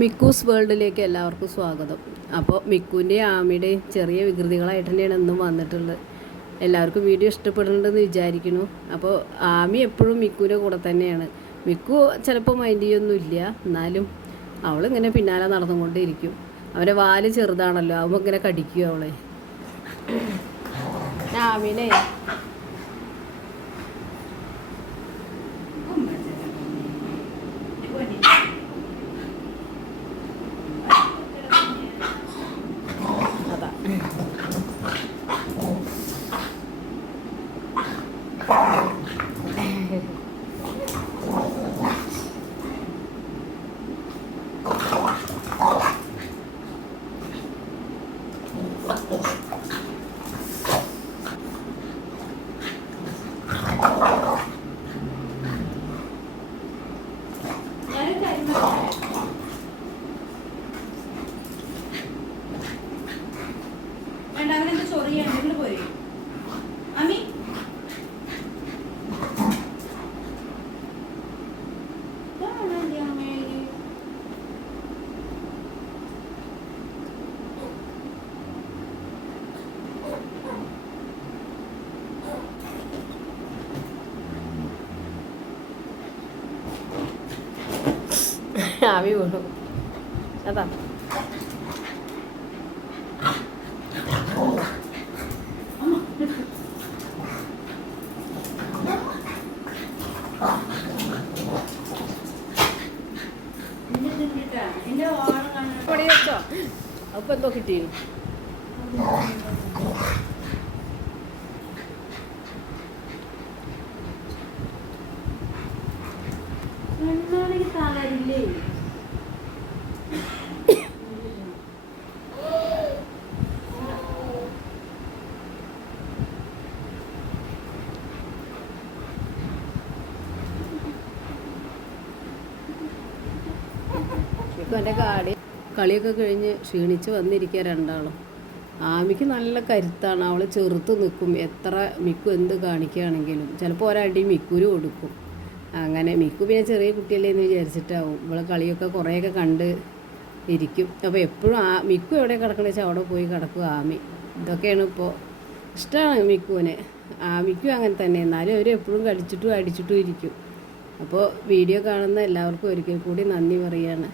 മിക്കൂസ് വേൾഡിലേക്ക് എല്ലാവർക്കും സ്വാഗതം. അപ്പോൾ മിക്കുവിൻ്റെയും ആമിയുടെയും ചെറിയ വികൃതികളായിട്ട് തന്നെയാണ് എന്നും വന്നിട്ടുള്ളത്. എല്ലാവർക്കും വീഡിയോ ഇഷ്ടപ്പെടുന്നുണ്ടെന്ന് വിചാരിക്കുന്നു. അപ്പോൾ ആമി എപ്പോഴും മിക്കുവിൻ്റെ കൂടെ തന്നെയാണ്. മിക്കു ചിലപ്പോൾ മൈൻഡ് ചെയ്യൊന്നുമില്ല, എന്നാലും അവളിങ്ങനെ പിന്നാലെ നടന്നുകൊണ്ടേയിരിക്കും. അവൻ്റെ വാല് ചെറുതാണല്ലോ, ആവുമ്പോൾ ഇങ്ങനെ കടിക്കും അവളെ. ആമിനെ ആവി വീണു. അതാ പൊടി വെച്ചോ. അപ്പൊ എന്തോ കിട്ടിയിരുന്നു. തളരില്ലേ എൻ്റെ കളിയൊക്കെ കഴിഞ്ഞ് ക്ഷീണിച്ച് വന്നിരിക്കുക രണ്ടാളും. ആമിക്ക് നല്ല കരുത്താണ്, അവൾ ചെറുത്ത് നിൽക്കും. എത്ര മിക്കു എന്ത് കാണിക്കുകയാണെങ്കിലും ചിലപ്പോൾ ഒരടി മിക്കുര് കൊടുക്കും. അങ്ങനെ മിക്കു പിന്നെ ചെറിയ കുട്ടിയല്ലേ എന്ന് വിചാരിച്ചിട്ടാവും ഇവളെ കളിയൊക്കെ കുറേയൊക്കെ കണ്ട് ഇരിക്കും. അപ്പോൾ എപ്പോഴും മിക്കു എവിടെ കിടക്കണമെന്ന് വെച്ചാൽ അവിടെ പോയി കിടക്കും ആമി. ഇതൊക്കെയാണ് ഇപ്പോൾ ഇഷ്ടമാണ് മിക്കുവിനെ. ആമിക്കും അങ്ങനെ തന്നെ, എന്നാലും അവർ എപ്പോഴും കളിച്ചിട്ടും അടിച്ചിട്ടും ഇരിക്കും. അപ്പോൾ വീഡിയോ കാണുന്ന എല്ലാവർക്കും ഒരിക്കൽ കൂടി നന്ദി പറയുകയാണ്.